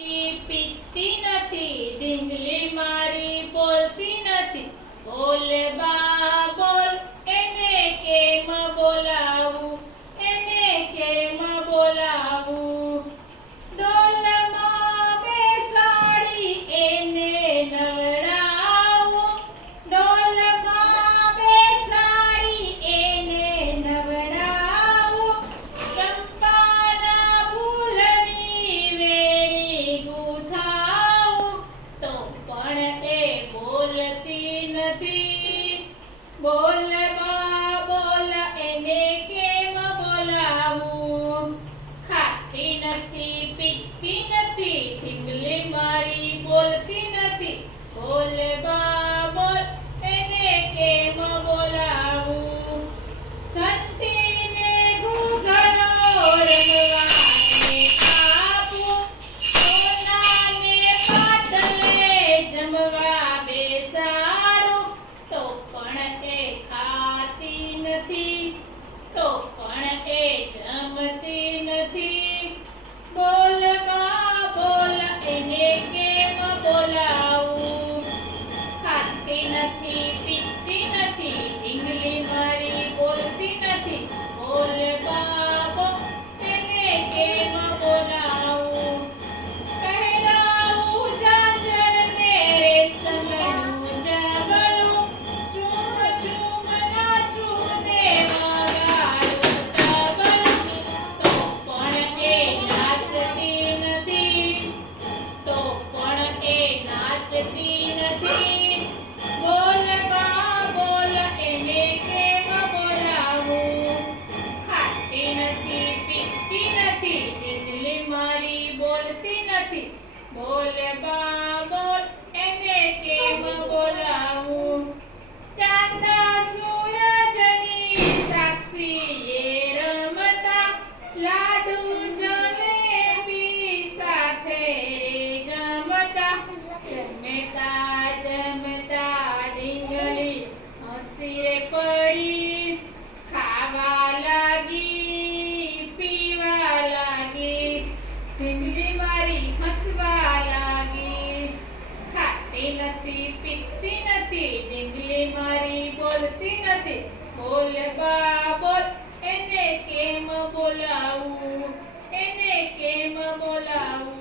પીતી નથી, ઢીંગલી મારી બોલતી નથી. બોલ બા બોલ, એને કેમ બોલાવું, એને કેમ બોલાવું. ડોલમાં બેસાડી એને નવડાવું, ડોલમાં બેસાડી એને નવડાવું. ચંપાના ફૂલની વેણી ગૂંથાવું, તો પણ એ બોલતી નથી. બોલ બા બોલ, એને કેમ બોલાવું. ખાતી નથી, પીતી નથી, ઢીંગલી મારી બોલતી નથી. બોલ બા બોલ, એને કેમ બોલાવું. ઘંટીને ઘૂઘરો રમવાને આપું, સોનાને પાટલે જમવા બેસાડું, તો પણ એ ખાતી નથી, તો પણ એ જમતી નથી. બોલ બા બોલ, એને કેમ બોલાવું. ખાતી નથી, પીતી નથી, ઢીંગલી મારી બોલતી નથી. બોલ બા બોલ, એને કેમ બોલાવું. પહેરાવું ઝાંઝરને રેશમનું ઝાબલું, ચૂમ ચૂમ નાચું ને વગાડું તબલું, તો પણ એ નાચતી નથી, તો પણ એ નાચતી નથી. બોલ બા બોલ, એને કેમ બોલાવું. ખાતી નથી, પીતી નથી, ઢીંગલી મારી બોલતી નથી. બોલ બા બોલ, એને કેમ બોલાવું. ચાંદા સૂરજની સાક્ષીએ રમતા, લાડુ જલેબી સાથે રે જમતા. જમતા જમતા ઢીંગલી હસી રે પડી, ખાવા લાગી, પીવા લાગી, ઢીંગલી મારી હસવા લાગી. ખાતી નથી, પીતી નથી, ઢીંગલી મારી બોલતી નથી. બોલ બા બોલ, એને કેમ બોલાવું, એને કેમ બોલાવું.